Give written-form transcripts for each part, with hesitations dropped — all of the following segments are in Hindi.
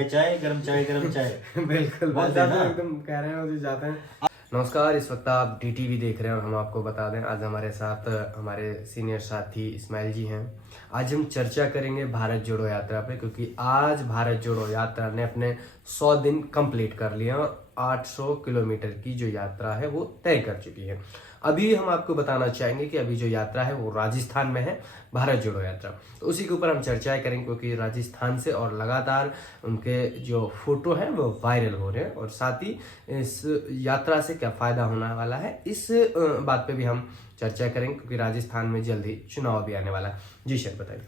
चाय गरम चाय बिल्कुल बोलते हैं ना। एकदम कह रहे हैं और जाते हैं। नमस्कार, इस वक्त आप DTV देख रहे हैं और हम आपको बता दें आज हमारे साथ हमारे सीनियर साथी इस्माइल जी हैं। आज हम चर्चा करेंगे भारत जोड़ो यात्रा पे, क्योंकि आज भारत जोड़ो यात्रा ने अपने 100 दिन कंप्लीट कर लिए हैं और 800 किलोमीटर की जो यात्रा है वो तय कर चुकी है। अभी हम आपको बताना चाहेंगे कि अभी जो यात्रा है वो राजस्थान में है, भारत जोड़ो यात्रा। तो उसी के ऊपर हम चर्चाएं करेंगे, क्योंकि राजस्थान से और लगातार उनके जो फोटो हैं वो वायरल हो रहे हैं और साथ ही इस यात्रा से क्या फायदा होने वाला है, इस बात पे भी हम चर्चा करेंगे, क्योंकि राजस्थान में जल्दी चुनाव भी आने वाला है। जी सर बताइए।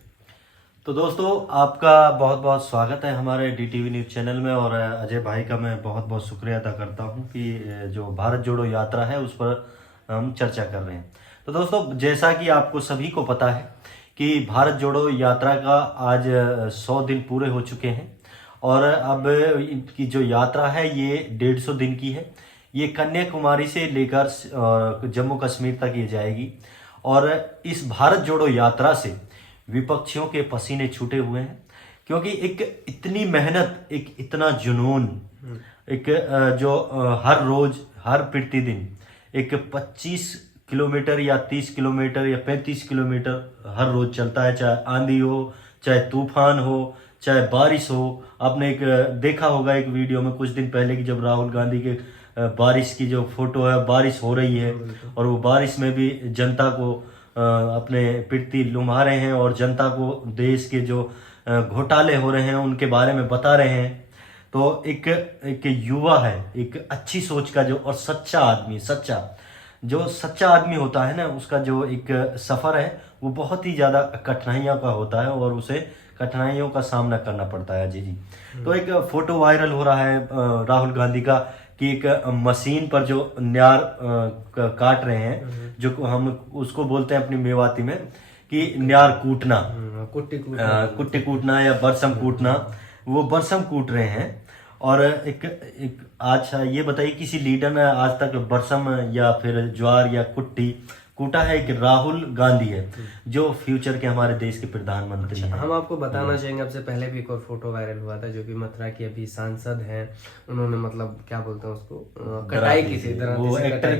तो दोस्तों आपका बहुत बहुत स्वागत है हमारे DTV न्यूज़ चैनल में। और अजय भाई का मैं बहुत बहुत शुक्रिया अदा करता हूं कि जो भारत जोड़ो यात्रा है उस पर हम चर्चा कर रहे हैं। तो दोस्तों जैसा कि आपको सभी को पता है कि भारत जोड़ो यात्रा का आज 100 दिन पूरे हो चुके हैं और अब इनकी जो यात्रा है ये 150 दिन की है। ये कन्याकुमारी से लेकर जम्मू कश्मीर तक ये जाएगी और इस भारत जोड़ो यात्रा से विपक्षियों के पसीने छूटे हुए हैं, क्योंकि एक इतनी मेहनत, एक इतना जुनून, एक जो हर रोज हर प्रतिदिन एक 25 किलोमीटर या 30 किलोमीटर या 35 किलोमीटर हर रोज चलता है, चाहे आंधी हो, चाहे तूफान हो, चाहे बारिश हो। आपने एक देखा होगा एक वीडियो में कुछ दिन पहले की, जब राहुल गांधी के बारिश की जो फोटो है, बारिश हो रही है और वो बारिश में भी जनता को अपने पिरती लुमा रहे हैं और जनता को देश के जो घोटाले हो रहे हैं उनके बारे में बता रहे हैं। तो एक युवा है, एक अच्छी सोच का जो और सच्चा आदमी, सच्चा आदमी होता है ना, उसका जो एक सफर है वो बहुत ही ज्यादा कठिनाइयों का होता है और उसे कठिनाइयों का सामना करना पड़ता है। जी। तो एक फोटो वायरल हो रहा है राहुल गांधी का कि एक मशीन पर जो न्यार काट रहे हैं, जो हम उसको बोलते हैं अपनी मेवाती में कि न्यार कूटना, कुट्टी कूटना या बरसम कूटना, वो बरसम कूट रहे हैं। और एक आज ये बताइए किसी लीडर ने आज तक बरसम या फिर ज्वार या कुट्टी कूटा है? एक राहुल गांधी है जो फ्यूचर के हमारे देश के प्रधानमंत्री हैं। हम आपको बताना चाहेंगे, आपसे पहले भी एक और फोटो वायरल हुआ था जो कि मथुरा की अभी सांसद हैं, उन्होंने मतलब क्या बोलते हैं उसको, कटाई की थी। वो एक्टर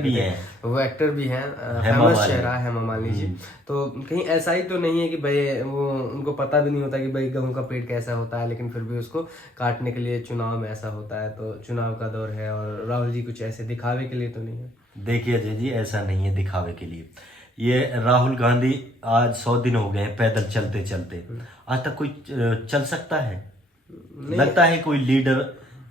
भी हैं, फेमस चेहरा हेमा मालिनी जी। तो कहीं ऐसा ही तो नहीं है कि भाई वो उनको पता भी नहीं होता कि भाई गेहूं का पेड़ कैसा होता है, लेकिन फिर भी उसको काटने के लिए चुनाव में ऐसा होता है। तो चुनाव का दौर है और राहुल जी कुछ ऐसे दिखावे के लिए तो नहीं है। देखिए अजय जी, ऐसा नहीं है दिखावे के लिए। ये राहुल गांधी आज 100 दिन हो गए पैदल चलते चलते, आज तक कोई चल सकता है? लगता है कोई लीडर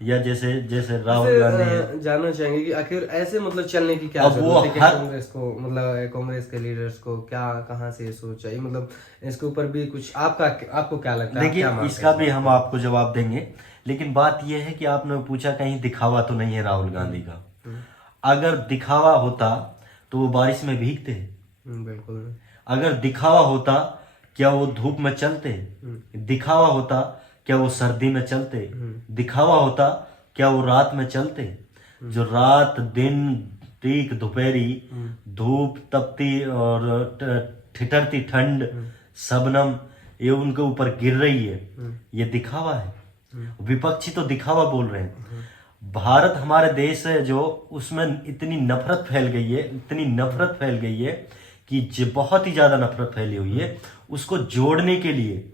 या जैसे राहुल गांधी जानना चाहेंगे कि आखिर ऐसे मतलब चलने की क्या जरूरत है कि कांग्रेस को, मतलब कांग्रेस के लीडर्स को क्या, कहाँ से सोच आई, मतलब इसके ऊपर भी कुछ आपको क्या लगता है? देखिए इसका भी हम आपको जवाब देंगे, लेकिन बात यह है कि आपने पूछा कहीं दिखावा तो नहीं है राहुल गांधी का। अगर दिखावा होता तो वो बारिश में भीगते? बिल्कुल। अगर दिखावा होता क्या वो धूप में चलते? दिखावा होता क्या वो सर्दी में चलते? दिखावा होता क्या वो रात में चलते? जो रात दिन ठीक दोपहरी धूप तपती और ठिठरती ठंड शबनम ये उनके ऊपर गिर रही है, ये दिखावा है? विपक्षी तो दिखावा बोल रहे हैं। भारत हमारे देश है जो, उसमें इतनी नफरत फैल गई है कि बहुत ही ज्यादा नफरत फैली हुई है। उसको जोड़ने के लिए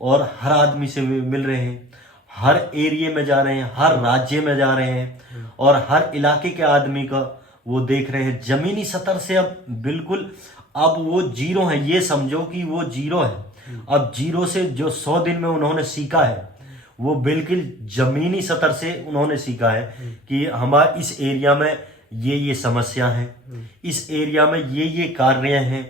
और हर आदमी से मिल रहे हैं, हर एरिया में जा रहे हैं, हर राज्य में जा रहे हैं और हर इलाके के आदमी का वो देख रहे हैं। जमीनी स्तर से अब बिल्कुल अब वो जीरो है, ये समझो कि वो जीरो है। अब जीरो से जो 100 दिन में उन्होंने सीखा है वो बिल्कुल जमीनी स्तर से उन्होंने सीखा है कि हमारे इस एरिया में ये समस्या है, इस एरिया में ये कार्य हैं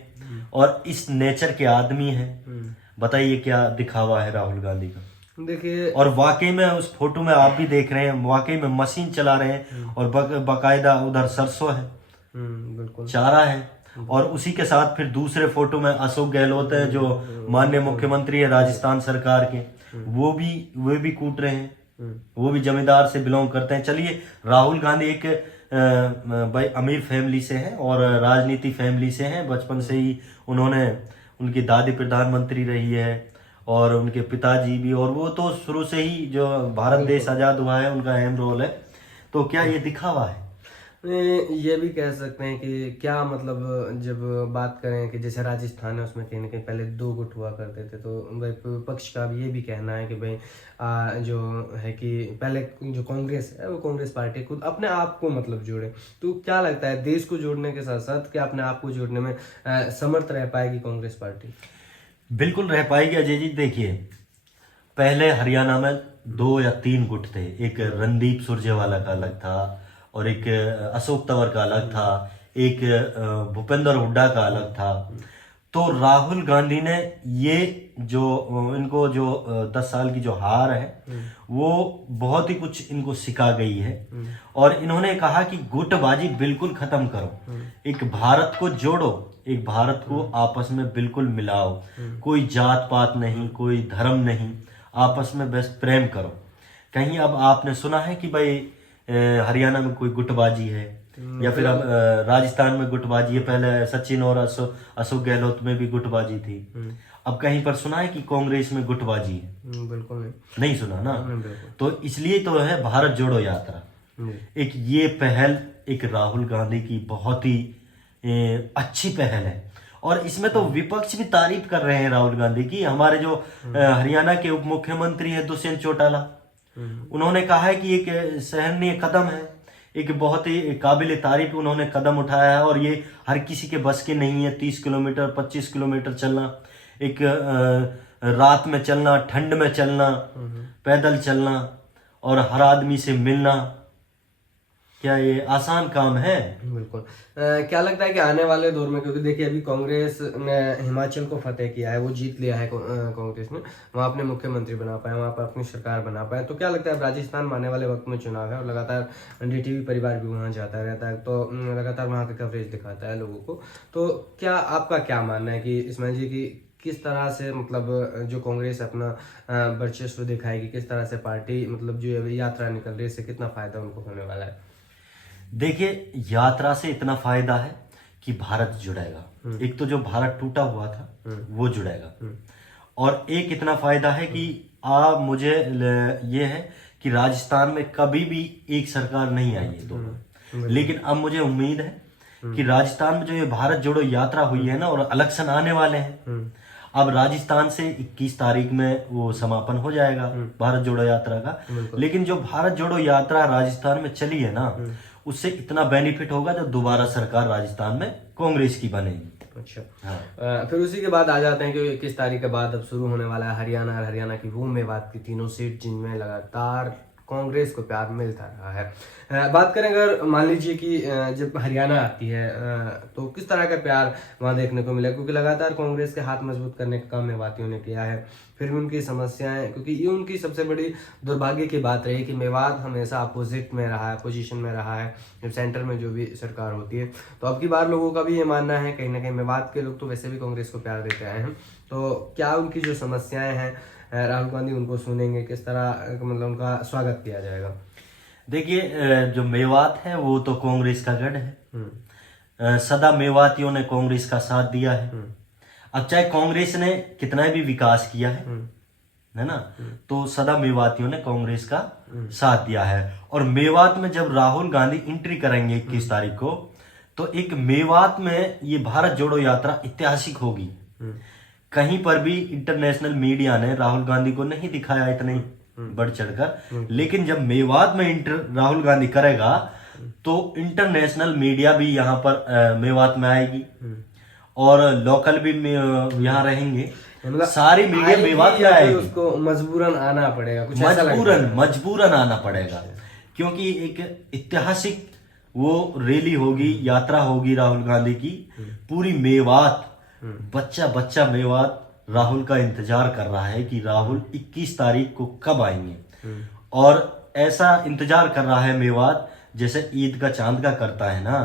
और इस नेचर के आदमी हैं। बताइए क्या दिखावा है राहुल गांधी का? देखिए, और वाकई में उस फोटो में आप भी देख रहे हैं, वाकई में मशीन चला रहे हैं और बाकायदा उधर सरसों है, बिल्कुल चारा है। और उसी के साथ फिर दूसरे फोटो में अशोक गहलोत है जो माननीय मुख्यमंत्री है राजस्थान सरकार के, वो भी कूट रहे हैं, वो भी जमींदार से बिलोंग करते हैं। चलिए, राहुल गांधी एक भाई अमीर फैमिली से है और राजनीति फैमिली से है, बचपन से ही उन्होंने, उनकी दादी प्रधानमंत्री रही है और उनके पिताजी भी, और वो तो शुरू से ही जो भारत देश आजाद हुआ है उनका अहम रोल है। तो क्या ये दिखावा है? ये भी कह सकते हैं कि क्या मतलब, जब बात करें कि जैसे राजस्थान है उसमें कहीं ना कहीं पहले 2 गुट हुआ करते थे, तो भाई विपक्ष का भी ये भी कहना है कि भाई जो है कि पहले जो कांग्रेस है वो कांग्रेस पार्टी खुद अपने आप को मतलब जोड़े। तो क्या लगता है, देश को जोड़ने के साथ साथ क्या अपने आप को जोड़ने में समर्थ रह पाएगी कांग्रेस पार्टी? बिल्कुल रह पाएगी अजय जी। देखिए, पहले हरियाणा में 2 या 3 गुट थे। एक रणदीप सुरजेवाला का अलग था, और एक अशोक तंवर का अलग था, एक भूपेंद्र हुड्डा का अलग था। तो राहुल गांधी ने ये जो इनको जो 10 साल की जो हार है वो बहुत ही कुछ इनको सिखा गई है, और इन्होंने कहा कि गुटबाजी बिल्कुल खत्म करो, एक भारत को जोड़ो, एक भारत को आपस में बिल्कुल मिलाओ, कोई जात पात नहीं, कोई धर्म नहीं, आपस में बस प्रेम करो। कहीं अब आपने सुना है कि भाई हरियाणा में कोई गुटबाजी है, या फिर अब राजस्थान में गुटबाजी है? पहले सचिन और अशोक गहलोत में भी गुटबाजी थी। अब कहीं पर सुना है कि कांग्रेस में गुटबाजी है? बिल्कुल नहीं सुना ना। तो इसलिए तो है भारत जोड़ो यात्रा। एक ये पहल एक राहुल गांधी की बहुत ही अच्छी पहल है, और इसमें तो विपक्ष भी तारीफ कर रहे हैं राहुल गांधी की। हमारे जो हरियाणा के उप मुख्यमंत्री है दुष्यंत चौटाला, उन्होंने कहा है कि एक सराहनीय कदम है, एक बहुत ही काबिल तारीफ उन्होंने कदम उठाया है, और ये हर किसी के बस के नहीं है। 30 किलोमीटर 25 किलोमीटर चलना, एक रात में चलना, ठंड में चलना, पैदल चलना, और हर आदमी से मिलना, क्या ये आसान काम है? बिल्कुल। क्या लगता है कि आने वाले दौर में, क्योंकि देखिए अभी कांग्रेस ने हिमाचल को फतेह किया है, वो जीत लिया है कांग्रेस ने, वहाँ अपने मुख्यमंत्री बना पाए, वहाँ पर अपनी सरकार बना पाए, तो क्या लगता है राजस्थान में आने वाले वक्त में चुनाव है और लगातार डीटीवी परिवार भी वहाँ जाता रहता है, तो लगातार वहाँ का कवरेज दिखाता है लोगों को, तो क्या आपका क्या मानना है कि इस्माइल जी की किस तरह से मतलब जो कांग्रेस अपना वर्चस्व दिखाएगी, किस तरह से पार्टी मतलब जो यात्रा निकल रही है इससे कितना फायदा उनको होने वाला है? देखिए, यात्रा से इतना फायदा है कि भारत जुड़ेगा। एक तो जो भारत टूटा हुआ था वो जुड़ेगा, और एक इतना फायदा है कि मुझे ये है कि राजस्थान में कभी भी एक सरकार नहीं आई है दोनों, लेकिन अब मुझे उम्मीद है कि राजस्थान में जो ये भारत जोड़ो यात्रा हुई है ना, और इलेक्शन आने वाले हैं, अब राजस्थान से 21 तारीख में वो समापन हो जाएगा भारत जोड़ो यात्रा का। लेकिन जो भारत जोड़ो यात्रा राजस्थान में चली है ना, उससे इतना बेनिफिट होगा जब दोबारा सरकार राजस्थान में कांग्रेस की बनेगी। अच्छा। हाँ। फिर उसी के बाद आ जाते हैं कि 21 तारीख के बाद अब शुरू होने वाला है हरियाणा, और हरियाणा की वो मेवात की 3 सीट जिनमें लगातार कांग्रेस को प्यार मिलता रहा है। बात करें अगर मान लीजिए कि जब हरियाणा आती है तो किस तरह का प्यार वहां देखने को मिला, क्योंकि लगातार कांग्रेस के हाथ मजबूत करने का काम मेवातियों ने किया है। फिर भी उनकी समस्याएं, क्योंकि ये उनकी सबसे बड़ी दुर्भाग्य की बात रही कि मेवात हमेशा अपोजिट में रहा है, अपोजिशन में रहा है जब सेंटर में जो भी सरकार होती है। तो अब की बार लोगों का भी ये मानना है, कहीं ना कहीं मेवात के लोग तो वैसे भी कांग्रेस को प्यार देते आए हैं, तो क्या उनकी जो समस्याएं हैं राहुल गांधी उनको सुनेंगे, किस तरह मतलब उनका स्वागत किया जाएगा? देखिए, जो मेवात है वो तो कांग्रेस का गढ़ है। सदा मेवातियों ने कांग्रेस का साथ दिया है। अब चाहे कांग्रेस ने कितना भी विकास किया है ना, तो सदा मेवातियों ने कांग्रेस का साथ दिया है। और मेवात में जब राहुल गांधी एंट्री करेंगे 21 तारीख को, तो एक मेवात में ये भारत जोड़ो यात्रा ऐतिहासिक होगी। कहीं पर भी इंटरनेशनल मीडिया ने राहुल गांधी को नहीं दिखाया इतने बढ़ चढ़कर, लेकिन जब मेवात में राहुल गांधी करेगा तो इंटरनेशनल मीडिया भी यहाँ पर मेवात में आएगी, और लोकल भी यहाँ रहेंगे, सारी मीडिया मेवात में आएगी। उसको मजबूरन आना पड़ेगा, कुछ मजबूरन आना पड़ेगा, क्योंकि एक ऐतिहासिक वो रैली होगी, यात्रा होगी राहुल गांधी की। पूरी मेवात, बच्चा बच्चा मेवात राहुल का इंतजार कर रहा है कि राहुल 21 तारीख को कब आएंगे, और ऐसा इंतजार कर रहा है मेवात जैसे ईद का चांद का करता है ना।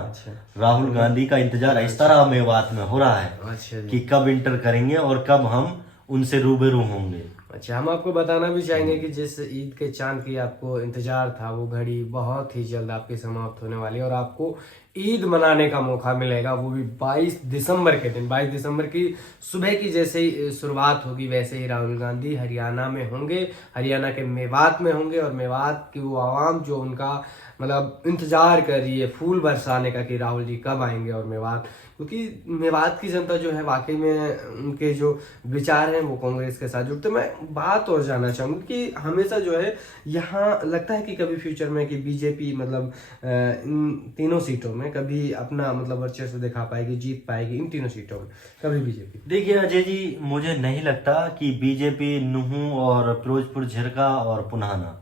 राहुल गांधी का इंतजार इस तरह मेवात में हो रहा है कि कब इंटर करेंगे और कब हम उनसे रूबरू होंगे। अच्छा, हम आपको बताना भी चाहेंगे कि जिस ईद के चांद की आपको इंतजार था, वो घड़ी बहुत ही जल्द आपकी समाप्त होने वाली है और आपको ईद मनाने का मौका मिलेगा, वो भी 22 दिसंबर के दिन। 22 दिसंबर की सुबह की जैसे ही शुरुआत होगी, वैसे ही राहुल गांधी हरियाणा में होंगे, हरियाणा के मेवात में होंगे, और मेवात की वो आवाम जो उनका मतलब इंतजार कर रही है फूल बरसाने का कि राहुल जी कब आएंगे और मेवात, क्योंकि मेवात की जनता जो है वाकई में उनके जो विचार हैं वो कांग्रेस के साथ जुड़ते। मैं बात और जानना चाहूंगा कि हमेशा जो है यहाँ लगता है कि कभी फ्यूचर में कि बीजेपी मतलब इन तीनों सीटों में कभी अपना मतलब वर्चस्व दिखा पाएगी, जीत पाएगी इन तीनों सीटों में कभी बीजेपी? देखिए अजय जी, मुझे नहीं लगता कि बीजेपी नुहू और फिरोजपुर झिरका और पुनाना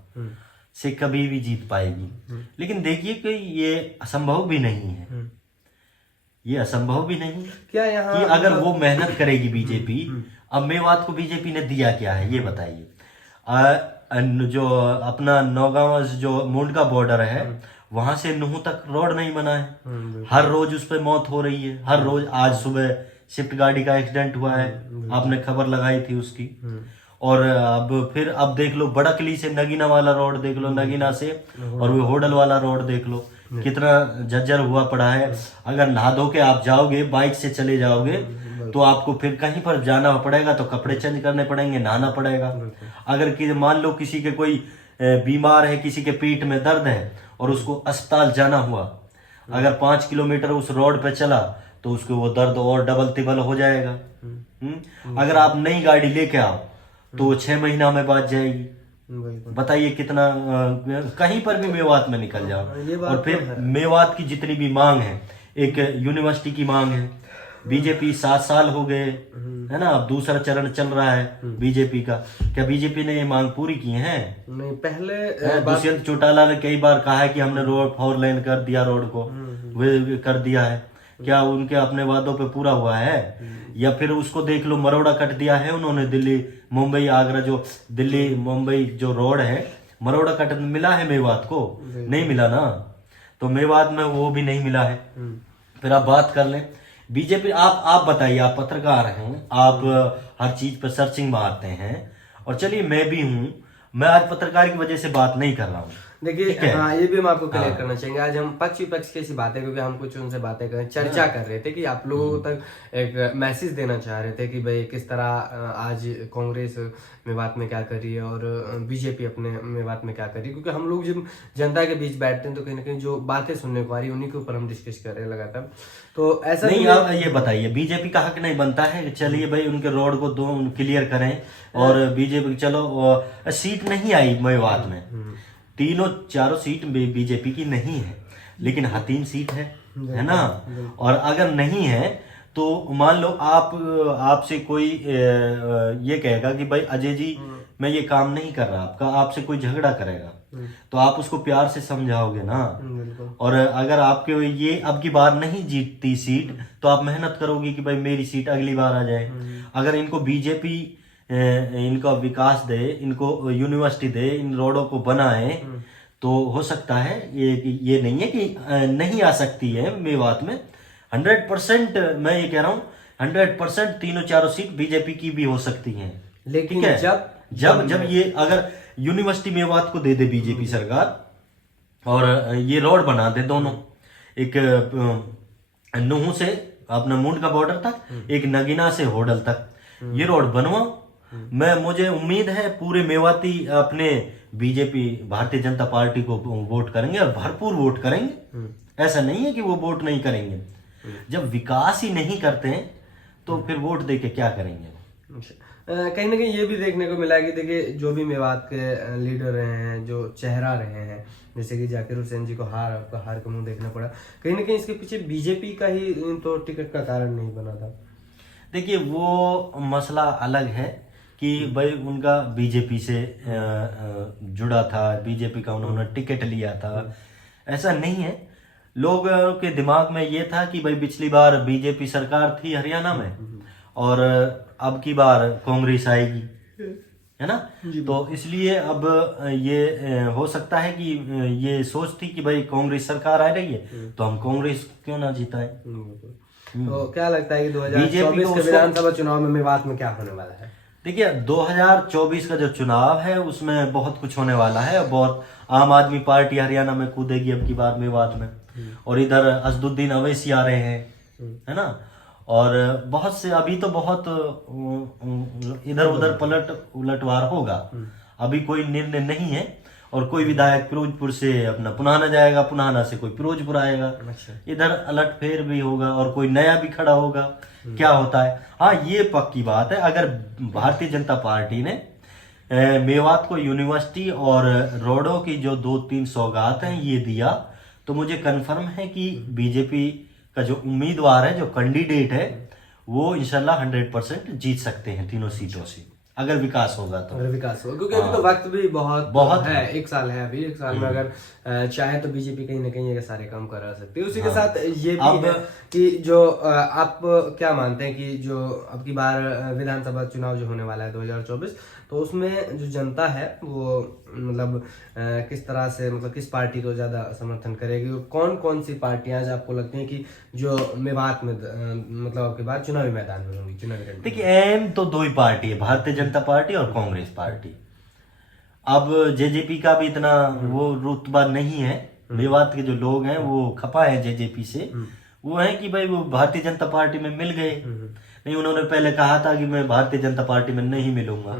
से कभी भी जीत पाएगी। लेकिन देखिए कि ये असंभव भी नहीं है, ये असंभव भी नहीं क्या यहाँ कि अगर वो मेहनत करेगी बीजेपी। अब मेवात को बीजेपी ने दिया क्या है ये बताइए। जो अपना नौगांव जो मुंडका बॉर्डर है, वहां से नुहू तक रोड नहीं बना है। हर रोज उस पर मौत हो रही है, हर रोज। आज सुबह स्विफ्ट गाड़ी का एक्सीडेंट हुआ है, आपने खबर लगाई थी उसकी। और अब देख लो बड़कली से नगीना वाला रोड देख लो, नगीना से और वो होडल वाला रोड देख लो, कितना जर्जर हुआ पड़ा है। अगर नहा धो के आप जाओगे, बाइक से चले जाओगे, तो आपको फिर कहीं पर जाना पड़ेगा तो कपड़े चेंज करने पड़ेंगे, नहाना पड़ेगा। अगर मान लो किसी के कोई बीमार है, किसी के पीठ में दर्द है और उसको अस्पताल जाना हुआ, अगर 5 किलोमीटर उस रोड पे चला तो उसको वो दर्द और डबल तिबल हो जाएगा। अगर आप नई गाड़ी लेके आओ तो वो 6 महीना में बात जाएगी। बताइए कितना कहीं पर भी मेवात में निकल जाओ। और फिर मेवात की जितनी भी मांग है, एक यूनिवर्सिटी की मांग है, बीजेपी 7 साल हो गए है ना, अब दूसरा चरण चल रहा है बीजेपी का। क्या बीजेपी ने ये मांग पूरी की है? नहीं, पहले दुष्यंत चौटाला ने कई बार कहा है कि हमने रोड 4 लेन कर दिया, रोड को वे कर दिया है। क्या उनके अपने वादों पे पूरा हुआ है? या फिर उसको देख लो, मरोड़ा कट दिया है उन्होंने, दिल्ली मुंबई आगरा जो दिल्ली मुंबई जो रोड है, मरोड़ा कट मिला है मेवात को? नहीं मिला ना। तो मेवात में वो भी नहीं मिला है। फिर आप बात कर लें बीजेपी। आप बताइए, आप पत्रकार हैं, आप हर चीज पर सर्चिंग मारते हैं। और चलिए मैं भी हूं, मैं आज पत्रकार की वजह से बात नहीं कर रहा हूं। देखिए हाँ, ये भी हम आपको क्लियर करना चाहेंगे। आज हम पक्ष विपक्ष की ऐसी बातें, क्योंकि हम कुछ उनसे बातें करें, चर्चा कर रहे थे कि आप लोगों तक एक मैसेज देना चाह रहे थे कि भाई किस तरह आज कांग्रेस मेवात में क्या कर रही है और बीजेपी अपने मेवात में क्या कर रही है। क्योंकि हम लोग जब जनता के बीच बैठते हैं तो कहीं ना कहीं जो बातें सुनने को आ रही है उन्हीं के ऊपर हम डिस्कस कर रहे हैं लगातार। तो ऐसा नहीं, आप ये बताइए, बीजेपी का हक नहीं बनता है? चलिए भाई उनके रोड को दो क्लियर करें। और बीजेपी चलो सीट नहीं आई मेवात में, तीनों चारों सीट बीजेपी की नहीं है, लेकिन हाँ 3 सीट है ना। और अगर नहीं है तो मान लो आपसे कोई ये कहेगा कि भाई अजय जी मैं ये काम नहीं कर रहा, आपसे कोई झगड़ा करेगा तो आप उसको प्यार से समझाओगे ना। और अगर आपके ये अब की बार नहीं जीतती सीट तो आप मेहनत करोगे कि भाई मेरी सीट अगली बार आ जाए। अगर इनको बीजेपी इनका विकास दे, इनको यूनिवर्सिटी दे, इन रोडों को बनाए, तो हो सकता है ये नहीं है कि नहीं आ सकती है मेवात में। 100% मैं ये कह रहा हूँ, 100% तीनों चारों सीट बीजेपी की भी हो सकती हैं। लेकिन जब ये अगर यूनिवर्सिटी मेवात को दे दे बीजेपी सरकार और ये रोड बना दे दोनों, एक नुहू से अपना मुंड का बॉर्डर तक, एक नगीना से होडल तक, ये रोड बनवाओ। मुझे उम्मीद है पूरे मेवाती अपने बीजेपी भारतीय जनता पार्टी को वोट करेंगे और भरपूर वोट करेंगे। ऐसा नहीं है कि वो वोट नहीं करेंगे। जब विकास ही नहीं करते हैं तो फिर वोट दे के क्या करेंगे? कहीं ना कहीं ये भी देखने को मिला कि देखिए जो भी मेवात के लीडर रहे हैं, जो चेहरा रहे हैं, जैसे कि जाकिर हुसैन जी को हार का मुंह देखना पड़ा, कहीं ना कहीं इसके पीछे बीजेपी का ही तो टिकट का कारण नहीं बना था। देखिए वो मसला अलग है कि भाई उनका बीजेपी से जुड़ा था, बीजेपी का उन्होंने टिकट लिया था, ऐसा नहीं है। लोगों के दिमाग में ये था कि भाई पिछली बार बीजेपी सरकार थी हरियाणा में और अब की बार कांग्रेस आएगी, है ना। तो इसलिए अब ये हो सकता है कि ये सोच थी कि भाई कांग्रेस सरकार आ रही है तो हम कांग्रेस क्यों ना जिताएं। तो क्या लगता है कि 2024 के विधानसभा चुनाव में मेवात में क्या होने वाला है? देखिए 2024 का जो चुनाव है उसमें बहुत कुछ होने वाला है। बहुत आम आदमी पार्टी हरियाणा में कूदेगी अब की बार मेवात में, और इधर असदुद्दीन अवैसी आ रहे हैं, है ना। और बहुत से अभी तो बहुत इधर उधर उलटवार होगा। अभी कोई निर्णय नहीं है, और कोई विधायक फिरोजपुर से अपना पुनाना जाएगा, पुनाना से कोई फिरोजपुर आएगा, इधर अलट फेर भी होगा और कोई नया भी खड़ा होगा। क्या होता है, हाँ ये पक्की बात है, अगर भारतीय जनता पार्टी ने मेवात को यूनिवर्सिटी और रोडों की जो 2-3 सौगात हैं ये दिया, तो मुझे कंफर्म है कि बीजेपी का जो उम्मीदवार है, जो कैंडिडेट है, वो इंशाल्लाह 100% जीत सकते हैं तीनों सीटों से, अगर विकास होगा तो। अगर विकास होगा, क्योंकि अभी तो वक्त भी बहुत है, 1 साल है अभी। 1 साल में अगर चाहे तो बीजेपी कहीं ना कहीं ये सारे काम करा सकती है। उसी के साथ ये भी है कि जो आप क्या मानते हैं कि जो अब की बार विधानसभा चुनाव जो होने वाला है 2024, तो उसमें जो जनता है वो मतलब किस तरह से, मतलब किस पार्टी को ज्यादा समर्थन करेगी? कौन कौन सी पार्टियां आज आपको लगती हैं कि जो मेवात में मतलब अब की बार चुनावी मैदान में होंगी, चुनावी रणनीति? देखिए एम तो 2 ही पार्टी है, भारतीय जनता पार्टी और कांग्रेस पार्टी। अब जेजेपी का भी इतना वो रुतबा नहीं है। मेवात के जो लोग हैं वो खपा है जेजेपी से, वो है कि भाई वो भारतीय जनता पार्टी में मिल गए। नहीं, उन्होंने पहले कहा था कि मैं भारतीय जनता पार्टी में नहीं मिलूंगा,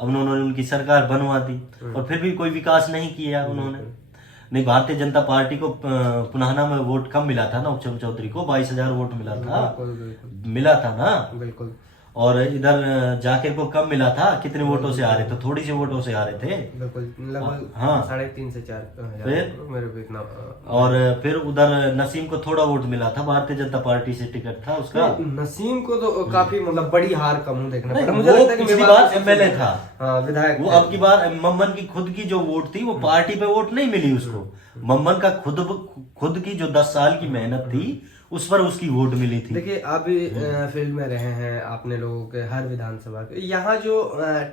अब उन्होंने उनकी सरकार बनवा दी और फिर भी कोई विकास नहीं किया उन्होंने। नहीं, भारतीय जनता पार्टी को पुनाना में वोट कम मिला था ना, उपचम चौधरी को 22,000 वोट मिला था, मिला था ना। बिल्कुल। और इधर जाकिर को कम मिला था, कितने वोटों से आ रहे थे? थोड़ी सी वोटों से आ रहे थे, बिल्कुल, लगभग हाँ 3.5 से 4 फिर मेरे को इतना। और फिर उधर नसीम को थोड़ा वोट मिला था, भारतीय जनता पार्टी से टिकट था उसका। नसीम को तो काफी मतलब बड़ी हार कम देखना पड़ा। मुझे लगता है कि पिछली बार एमएलए था, विधायक। वो अब की बार मम्मन की खुद की जो वोट थी वो पार्टी पे वोट नहीं मिली उसको। मम्मन का खुद की जो 10 साल की मेहनत थी उस पर उसकी वोट मिली थी। देखिए आप भी फील्ड में रहे हैं, आपने लोगों के हर विधानसभा के यहाँ जो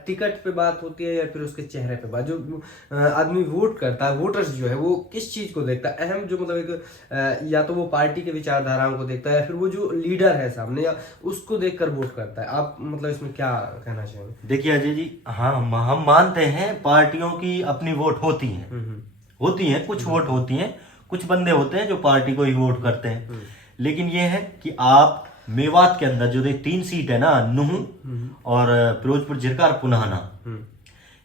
टिकट पे बात होती है या फिर उसके चेहरे पे बात, जो आदमी वोट करता है, वोटर्स जो है वो किस चीज को देखता है? अहम जो मतलब एक या तो वो पार्टी के विचारधाराओं को देखता है या फिर वो जो लीडर है सामने या उसको देखकर वोट करता है। आप मतलब इसमें क्या कहना चाहेंगे? देखिए अजय जी, हाँ हम मानते हैं पार्टियों की अपनी वोट होती हैं, कुछ वोट होती हैं, कुछ बंदे होते हैं जो पार्टी को ही वोट करते हैं। लेकिन ये है कि आप मेवात के अंदर जो 3 सीट है ना, नूह और फिरोजपुर जिरका और पुनाना,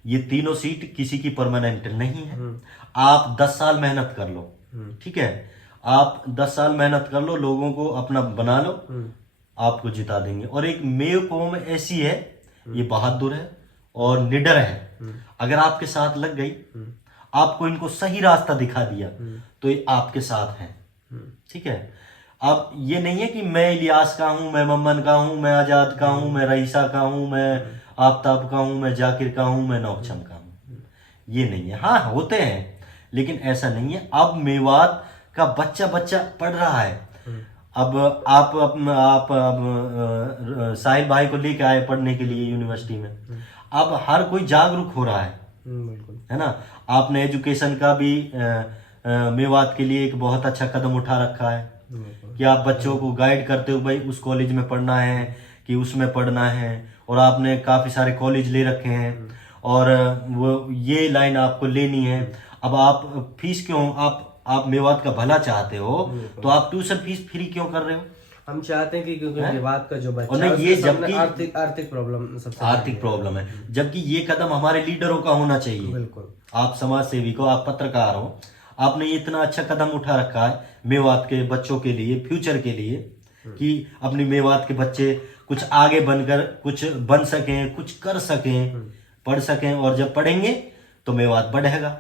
ये तीनों सीट किसी की परमानेंट नहीं है। आप 10 साल मेहनत कर लो, ठीक है, आप 10 साल मेहनत कर लो, लोगों को अपना बना लो, आपको जिता देंगे। और एक मेव कौम ऐसी है, ये बहादुर है और निडर है। अगर आपके साथ लग गई, आपको इनको सही रास्ता दिखा दिया, तो ये आपके साथ हैं, ठीक है। अब ये नहीं है कि मैं इलियास का हूं, मैं मम्मन का हूं, मैं आजाद का हूं, मैं रईसा का हूं, मैं आफ्ताब का हूं, मैं जाकिर का हूं, मैं नौक्षम का हूं, ये नहीं है। हाँ होते हैं, लेकिन ऐसा नहीं है। अब मेवात का बच्चा पढ़ रहा है। अब आप साहिल भाई को लेके आए पढ़ने के लिए यूनिवर्सिटी में, अब हर कोई जागरूक हो रहा है, है ना। आपने एजुकेशन का भी मेवात के लिए एक बहुत अच्छा कदम उठा रखा है कि आप बच्चों को गाइड करते हो, भाई उस कॉलेज में पढ़ना है कि उसमें पढ़ना है, और आपने काफी सारे कॉलेज ले रखे हैं और वो ये लाइन आपको लेनी है। अब आप फीस क्यों, आप मेवात का भला चाहते हो तो आप ट्यूशन फीस फ्री क्यों कर रहे हो? हम चाहते हैं कि क्योंकि मेवात का जो बच्चा है, ये जबकि आर्थिक प्रॉब्लम, सबसे आर्थिक प्रॉब्लम है, जबकि ये कदम हमारे लीडरों का होना चाहिए। बिल्कुल, आप समाज सेवी को, आप पत्रकार हो, आपने ये इतना अच्छा कदम उठा रखा है मेवात के बच्चों के लिए, फ्यूचर के लिए, कि अपनी मेवात के बच्चे कुछ आगे बनकर कुछ बन सकें, कुछ कर सकें, पढ़ सकें। और जब पढ़ेंगे तो मेवात बढ़ेगा,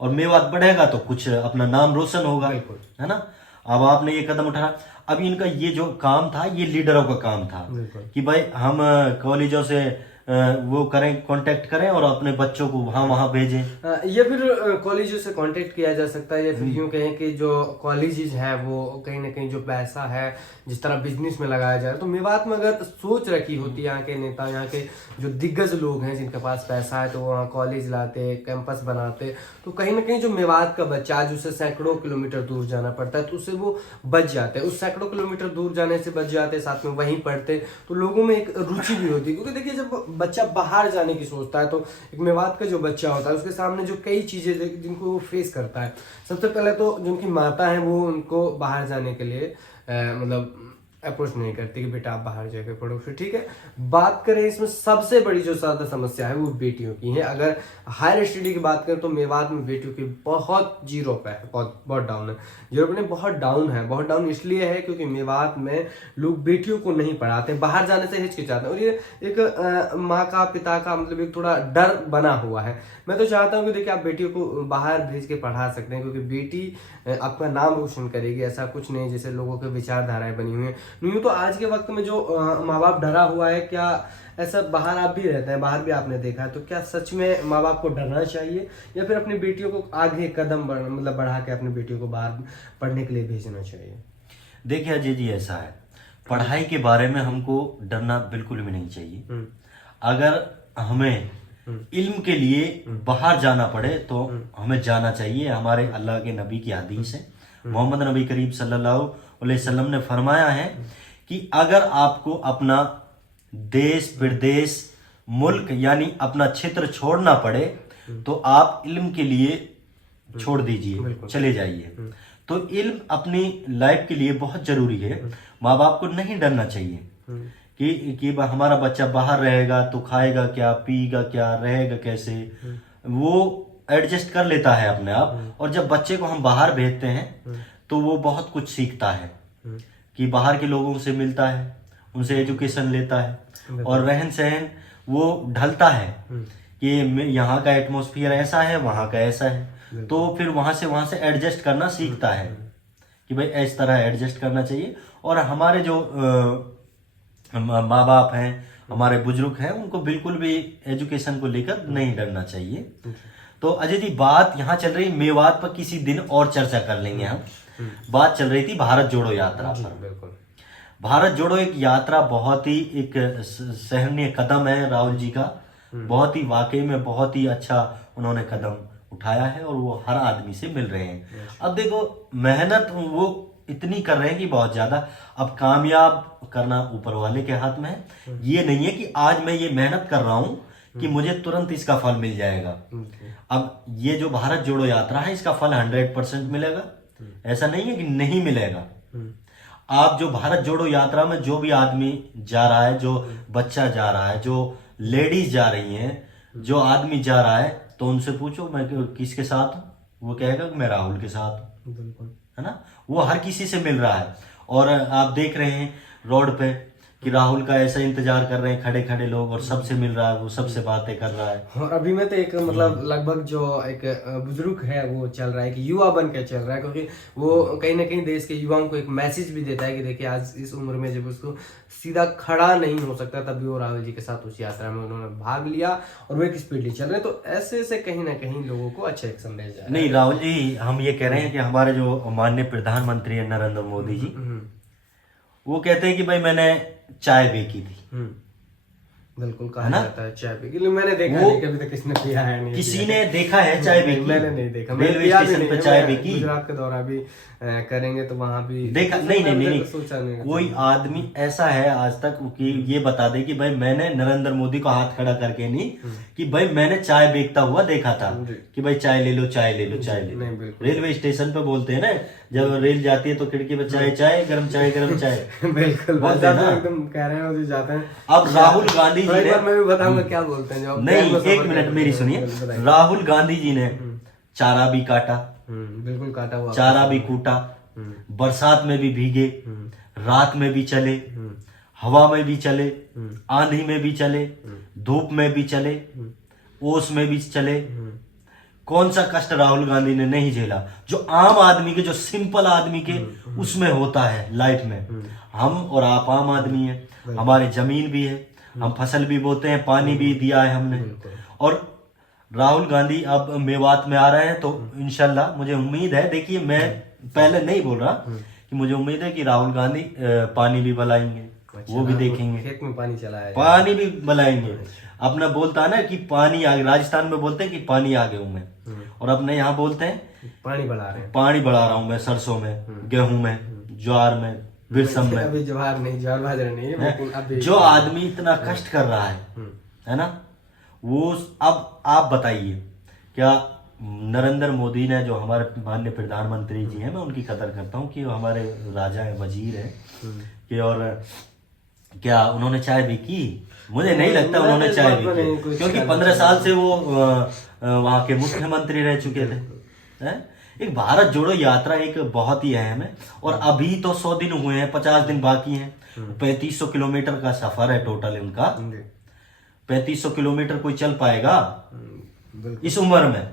और मेवात बढ़ेगा तो कुछ अपना नाम रोशन होगा, है ना। अब आपने ये कदम उठाया। अब इनका ये जो काम था, ये लीडरों का काम था कि भाई हम कॉलेजों से वो करें, कांटेक्ट करें और अपने बच्चों को वहां भेजें। या फिर कॉलेजों से कांटेक्ट किया जा सकता है, या फिर यूं कहें कि जो कॉलेजेस हैं वो कहीं ना कहीं जो पैसा है जिस तरह बिजनेस में लगाया जा रहा है, तो मेवात में अगर सोच रखी होती यहाँ के नेता, यहाँ के जो दिग्गज लोग हैं जिनके पास पैसा है, तो वहाँ कॉलेज लाते, कैंपस बनाते, तो कहीं ना कहीं जो मेवात का बच्चा आज उसे सैकड़ों किलोमीटर दूर जाना पड़ता है, तो उससे वो बच जाते हैं, उस सैकड़ों किलोमीटर दूर जाने से बच जाते, साथ में वहीं पढ़ते, तो लोगों में एक रुचि भी होती है। क्योंकि देखिए जब बच्चा बाहर जाने की सोचता है, तो एक मेवात का जो बच्चा होता है उसके सामने जो कई चीजें जिनको वो फेस करता है, सबसे पहले तो जिनकी माता है वो उनको बाहर जाने के लिए मतलब अप्रोच नहीं करती कि बेटा आप बाहर जाकर पढ़ो। फिर ठीक है, बात करें इसमें सबसे बड़ी जो ज्यादा समस्या है वो बेटियों की है। अगर हायर स्टडी की बात करें तो मेवात में बेटियों की बहुत जीरो पे है, बहुत डाउन है। जीरो पे नहीं, बहुत डाउन है। बहुत डाउन इसलिए है क्योंकि मेवात में लोग बेटियों को नहीं पढ़ाते, बाहर जाने से हिचकिचाते हैं, और ये एक माँ का पिता का मतलब एक थोड़ा डर बना हुआ है। मैं तो चाहता हूँ कि देखिए आप बेटियों को बाहर भेज के पढ़ा सकते हैं, क्योंकि बेटी आपका नाम रोशन करेगी। ऐसा कुछ नहीं जैसे लोगों की विचारधाराएं बनी हुई है। यूं तो आज के वक्त में जो माँ बाप डरा हुआ है, क्या ऐसा बाहर आप भी रहते हैं, बाहर भी आपने देखा है, तो क्या सच में माँ बाप को डरना चाहिए या फिर अपनी बेटियों को आगे कदम बढ़ा के अपनी बेटियों को बाहर पढ़ने के लिए भेजना चाहिए? देखिए अजय जी, ऐसा है, पढ़ाई के बारे में हमको डरना बिल्कुल भी नहीं चाहिए। अगर हमें इल्म के लिए बाहर जाना पड़े तो हमें जाना चाहिए। हमारे अल्लाह के नबी की हदीस है, मोहम्मद नबी करीम सल्लल्लाहु अलैहि वसल्लम ने फरमाया है कि अगर आपको अपना देश प्रदेश मुल्क यानी अपना क्षेत्र छोड़ना पड़े तो आप इल्म के लिए छोड़ दीजिए, चले जाइए। तो इल्म अपनी लाइफ के लिए बहुत जरूरी है। माँ बाप को नहीं डरना चाहिए कि हमारा बच्चा बाहर रहेगा तो खाएगा क्या, पिएगा क्या, रहेगा कैसे, वो एडजस्ट कर लेता है अपने आप। और जब बच्चे को हम बाहर भेजते हैं तो वो बहुत कुछ सीखता है कि बाहर के लोगों से मिलता है, उनसे एजुकेशन लेता है और रहन सहन वो ढलता है कि यहाँ का एटमॉस्फेयर ऐसा है, वहाँ का ऐसा है, तो फिर वहाँ से एडजस्ट करना सीखता है कि भाई इस तरह एडजस्ट करना चाहिए। और हमारे जो माँ बाप हैं, हमारे बुजुर्ग हैं, उनको बिल्कुल भी एजुकेशन को लेकर नहीं डरना चाहिए। तो अजय जी, बात यहाँ चल रही मेवात पर, किसी दिन और चर्चा कर लेंगे हम। बात चल रही थी भारत जोड़ो यात्रा पर। बिल्कुल, भारत जोड़ो एक यात्रा बहुत ही एक सराहनीय कदम है राहुल जी का। बहुत ही वाकई में बहुत ही अच्छा उन्होंने कदम उठाया है और वो हर आदमी से मिल रहे हैं। अब देखो, मेहनत वो इतनी कर रहे हैं कि बहुत ज्यादा। अब कामयाब करना ऊपर वाले के हाथ में है। ये नहीं है कि आज मैं ये मेहनत कर रहा हूं कि मुझे तुरंत इसका फल मिल जाएगा। अब ये जो भारत जोड़ो यात्रा है, इसका फल 100% मिलेगा, ऐसा नहीं है कि नहीं मिलेगा। आप जो भारत जोड़ो यात्रा में जो भी आदमी जा रहा है, जो बच्चा जा रहा है, जो लेडीज जा रही हैं, जो आदमी जा रहा है, तो उनसे पूछो मैं किसके साथ हूं, वो कहेगा कि मैं राहुल के साथ हूं। बिल्कुल, है ना, वो हर किसी से मिल रहा है। और आप देख रहे हैं रोड पे कि राहुल का ऐसा इंतजार कर रहे हैं खड़े खड़े लोग, और सबसे मिल रहा है, वो सबसे बातें कर रहा है। और अभी में तो एक मतलब लगभग जो एक बुजुर्ग है वो चल रहा है कि युवा बन के चल रहा है, क्योंकि वो कहीं ना कहीं देश के युवाओं को एक मैसेज भी देता है कि देखिए आज इस उम्र में जब उसको सीधा खड़ा नहीं हो सकता, तभी वो राहुल जी के साथ उस यात्रा में उन्होंने भाग लिया और वो एक स्पीडली चल रहे हैं। तो ऐसे से कहीं ना कहीं लोगों को अच्छा एक संदेश जा रहा है। नहीं राहुल जी, हम ये कह रहे हैं कि हमारे जो माननीय प्रधानमंत्री है नरेंद्र मोदी जी, वो कहते हैं कि भाई मैंने चाय बेची थी। बिल्कुल, कहा जाता है चाय पी, मैंने देखा नहीं कभी तक किसने पिया है, नहीं किसी ने देखा है चाय बेची? मैंने नहीं देखा। रेलवे स्टेशन पे चाय बेची, गुजरात के दौरा भी करेंगे तो वहां भी देखा नहीं। सोचा नहीं कोई आदमी ऐसा है आज तक कि ये बता दे कि भाई मैंने नरेंद्र मोदी को हाथ खड़ा करके नहीं कि भाई मैंने चाय बेचता हुआ देखा था कि भाई चाय ले लो, चाय ले लो, चाय ले लो। रेलवे स्टेशन पे बोलते हैं ना, जब रेल जाती है तो खिड़की पे चाय, चाय गरम चाय, गरम चाय। बिल्कुल बोलते हैं ना, एकदम कह रहे हैं जाते हैं। अब राहुल गांधी जी ने, मैं भी बताऊंगा क्या बोलते हैं जब नहीं, एक मिनट मेरी सुनिए। राहुल गांधी जी ने चारा भी काटा, बिल्कुल काटा हुआ, चारा भी कूटा, बरसात में भी भीगे, रात में भी चले, हवा में भी चले, आंधी में भी चले, धूप में भी चले, ओस में भी चले। कौन सा कष्ट राहुल गांधी ने नहीं झेला जो आम आदमी के, जो सिंपल आदमी के उसमें होता है लाइफ में। हम और आप आम आदमी है, हमारी जमीन भी है, हम फसल भी बोते हैं, पानी भी दिया है हमने। और राहुल गांधी अब मेवात में आ रहे हैं तो इंशाल्लाह मुझे उम्मीद है, देखिए मैं पहले नहीं बोल रहा कि मुझे उम्मीद है कि राहुल गांधी पानी भी बलाएंगे, वो भी देखेंगे, खेत में पानी चला है, पानी भी बलाएंगे। अपना बोलता है ना कि पानी आगे, राजस्थान में बोलते हैं कि पानी आगे हूं मैं, और अपने यहाँ बोलते हैं पानी बढ़ा रहे हैं, पानी बढ़ा रहा हूं मैं, सरसों में, गेहूं में, ज्वार में, बिरसम में। अभी ज्वार नहीं, ज्वार बाजरा नहीं है। जो आदमी इतना कष्ट कर रहा है है ना। वो अब आप बताइए, क्या नरेंद्र मोदी ने, जो हमारे माननीय प्रधानमंत्री जी हैं, मैं उनकी कदर करता हूँ कि वो हमारे राजा हैं, वजीर हैं कि, और क्या उन्होंने चाय भी की? मुझे नहीं लगता उन्होंने चाय भी की, क्योंकि 15 साल से वो वहाँ के मुख्यमंत्री रह चुके थे। हैं? एक भारत जोड़ो यात्रा एक बहुत ही अहम है, और अभी तो 100 दिन हुए हैं, 50 दिन बाकी हैं। 3500 किलोमीटर का सफर है टोटल उनका। 3500 किलोमीटर कोई चल पाएगा इस उम्र में?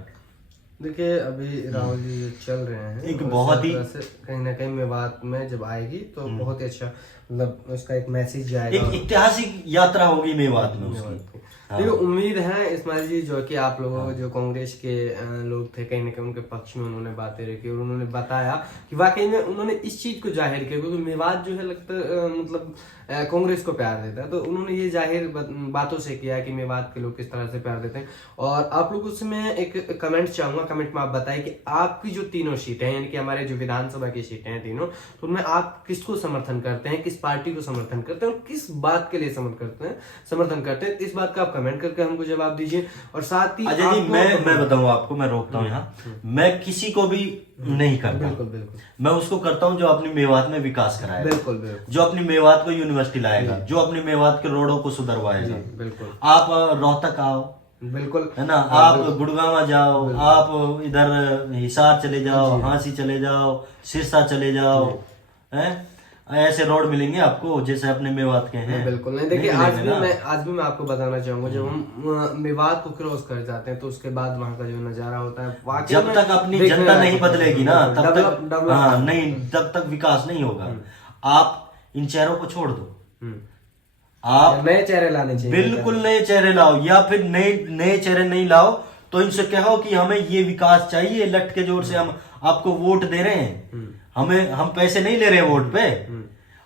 देखिए अभी राहुल जी जो चल रहे हैं, एक बहुत ही कहीं ना कहीं मेवात में जब आएगी तो बहुत ही अच्छा, मतलब उसका एक मैसेज जाएगा, एक ऐतिहासिक यात्रा होगी मेवात में उसकी। देखिए उम्मीद है इस्माइल जी, जो कि आप लोगों जो कांग्रेस के लोग थे, कहीं ना कहीं उनके पक्ष में उन्होंने बातें रखी और उन्होंने बताया कि वाकई में उन्होंने इस चीज को जाहिर किया, क्योंकि मेवात जो है लगता मतलब कांग्रेस को प्यार देता है, तो उन्होंने ये जाहिर बातों से किया कि मेवात के लोग किस तरह से प्यार देते हैं। और आप लोगों से मैं एक कमेंट चाहूंगा, कमेंट में आप बताएं कि आपकी जो तीनों सीटें हैं, यानी कि हमारे जो विधानसभा की सीटें हैं तीनों, तो उनमें आप किसको समर्थन करते हैं, किस पार्टी को समर्थन करते हैं और किस बात के लिए समर्थन करते हैं, इस बात का आप कमेंट करके हमको जवाब दीजिए। और साथ ही अजय जी, मैं बताऊं आपको, मैं रोकता हूँ यहाँ, मैं किसी को भी नहीं करता। बिल्कुल बिल्कुल, मैं उसको करता हूँ जो अपनी मेवात में विकास कराएगा, बिल्कुल बिल्कुल, जो अपनी मेवात को यूनिवर्सिटी लाएगा, जो अपनी मेवात के रोडों को सुधरवाएगा। बिल्कुल, आप रोहतक आओ, बिल्कुल है ना, आप गुड़गांव जाओ, आप इधर हिसार चले जाओ, हांसी चले जाओ, सिरसा चले जाओ, हैं? ऐसे रोड मिलेंगे आपको जैसे अपने मेवात के हैं। बिल्कुल नहीं। देखिए आज भी मैं आपको बताना चाहूंगा, जब हम मेवात को क्रॉस कर जाते हैं तो उसके बाद वहाँ का जो नजारा होता है, जब तक अपनी जनता नहीं बदलेगी ना, तब तक नहीं, तब तक विकास नहीं होगा। आप इन चेहरों को छोड़ दो, आप नए चेहरे लाने चाहिए, बिल्कुल नए चेहरे लाओ, या फिर नए चेहरे नहीं लाओ तो इनसे कहो कि हमें ये विकास चाहिए, लट के जोर से हम आपको वोट दे रहे हैं, हम पैसे नहीं ले रहे हैं वोट पे,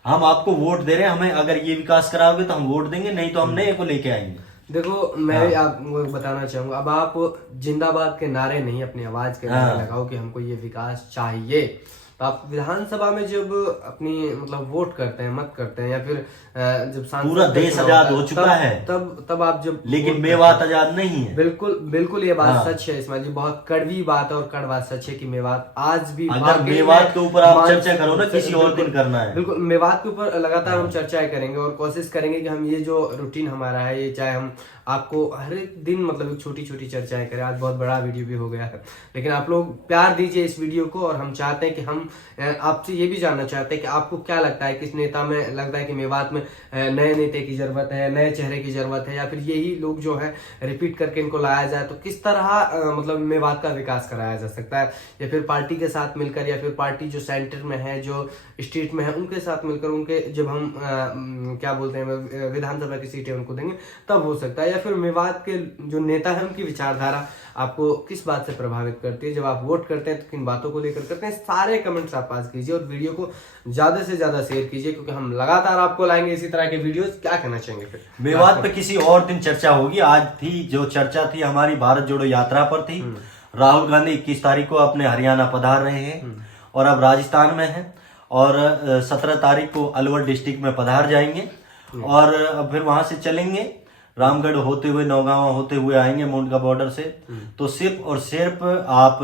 हम आपको वोट दे रहे हैं, हमें अगर ये विकास कराओगे तो हम वोट देंगे, नहीं तो हम नए को लेके आएंगे। देखो मैं आपको बताना चाहूंगा, अब आप जिंदाबाद के नारे नहीं, अपनी आवाज के नारे लगाओ कि हमको ये विकास चाहिए। तो आप विधानसभा में जब अपनी मतलब वोट करते हैं, मत करते हैं, या फिर जब पूरा देश आजाद हो चुका है, तब आप जब, लेकिन मेवात आजाद नहीं है। बिल्कुल ये बात सच है इस्माइल जी, बहुत कड़वी बात है और कड़ बात सच है कि मेवात आज भी, अगर मेवात के ऊपर आप चर्चा करो ना, किसी और दिन करना है। बिल्कुल मेवात के ऊपर लगातार हम चर्चाएं करेंगे और कोशिश करेंगे कि हम ये जो रूटीन हमारा है, ये चाहे हम आपको हर एक दिन मतलब छोटी छोटी चर्चाएं करें। आज बहुत बड़ा वीडियो भी हो गया है, लेकिन आप लोग प्यार दीजिए इस वीडियो को, और हम चाहते हैं कि हम आपसे ये भी जानना चाहते हैं कि आपको क्या लगता है, किस नेता में लगता है कि मेवात में नए नेता की जरूरत है, नए चेहरे की जरूरत है, या फिर यही लोग जो है रिपीट करके इनको लाया जाए तो किस तरह मतलब मेवात का विकास कराया जा सकता है, या फिर पार्टी के साथ मिलकर, या फिर पार्टी जो सेंटर में है, जो स्टेट में है, उनके साथ मिलकर, उनके जब हम क्या बोलते हैं विधानसभा की सीटें उनको देंगे तब हो सकता है। या फिर मेवात के जो नेता है उनकी विचारधारा आपको किस बात से प्रभावित करती है, जब आप वोट करते हैं तो किन बातों को लेकर करते हैं, सारे कमेंट्स आप पास कीजिए और वीडियो को ज्यादा से ज्यादा शेयर कीजिए, क्योंकि हम लगातार आपको लाएंगे इसी तरह के वीडियोस। क्या कहना चाहेंगे फिर? मेवात पे किसी और दिन चर्चा होगी, आज थी जो चर्चा थी हमारी भारत जोड़ो यात्रा पर थी। राहुल गांधी 21 तारीख को अपने हरियाणा पधार रहे हैं और अब राजस्थान में है, और 17 तारीख को अलवर डिस्ट्रिक्ट में पधार जाएंगे, और फिर वहां से चलेंगे रामगढ़ होते हुए, नौगांव होते हुए आएंगे मुंडका बॉर्डर से। तो सिर्फ और सिर्फ आप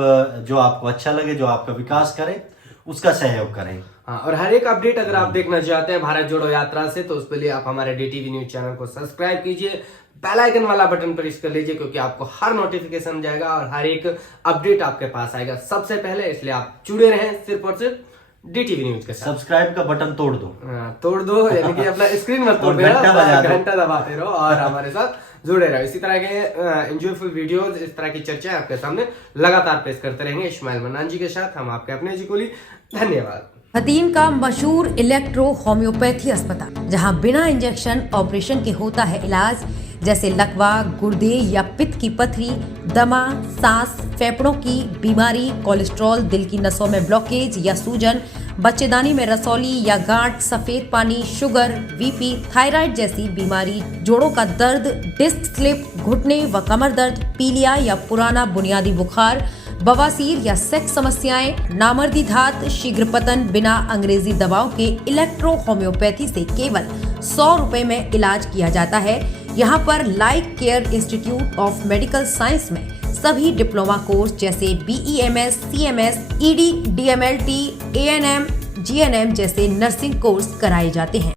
जो आपको अच्छा लगे, जो आपका विकास करे, उसका सहयोग करें। हाँ, और हर एक अपडेट अगर आप देखना चाहते हैं भारत जोड़ो यात्रा से, तो उसके लिए आप हमारे DTV न्यूज चैनल को सब्सक्राइब कीजिए, बेल आइकन वाला बटन प्रेस कर लीजिए, क्योंकि आपको हर नोटिफिकेशन जाएगा और हर एक अपडेट आपके पास आएगा सबसे पहले। इसलिए आप जुड़े रहें सिर्फ और सिर्फ DTV न्यूज के साथ। सब्सक्राइब का बटन तोड़ दो, यानी कि अपना स्क्रीन मत तोड़ घंटा दबाते रहो और हमारे साथ जुड़े रहो। इसी तरह के एंजॉयफुल वीडियोस, इस तरह की चर्चाएं आपके सामने लगातार पेश करते रहेंगे इस्माइल मन्नान जी के साथ, हम आपके अपने जी कोहली। धन्यवाद। हतीम का मशहूर इलेक्ट्रो होम्योपैथी अस्पताल, जहां बिना इंजेक्शन ऑपरेशन के होता है इलाज, जैसे लकवा, गुर्दे या पित्त की पथरी, दमा, सांस, फेफड़ों की बीमारी, कोलेस्ट्रॉल, दिल की नसों में ब्लॉकेज या सूजन, बच्चेदानी में रसौली या गांठ, सफेद पानी, शुगर, बीपी, थायराइड जैसी बीमारी, जोड़ों का दर्द, डिस्क स्लिप, घुटने व कमर दर्द, पीलिया या पुराना बुनियादी बुखार, बवासीर या सेक्स समस्याएं, नामर्दी धात, शीघ्र पतन, बिना अंग्रेजी दवाओं के इलेक्ट्रो होम्योपैथी से केवल 100 रुपए में इलाज किया जाता है। यहाँ पर life care institute of medical science में सभी डिप्लोमा कोर्स जैसे BEMS, CMS, ED, DMLT, ANM, GNM जैसे नर्सिंग कोर्स कराए जाते हैं।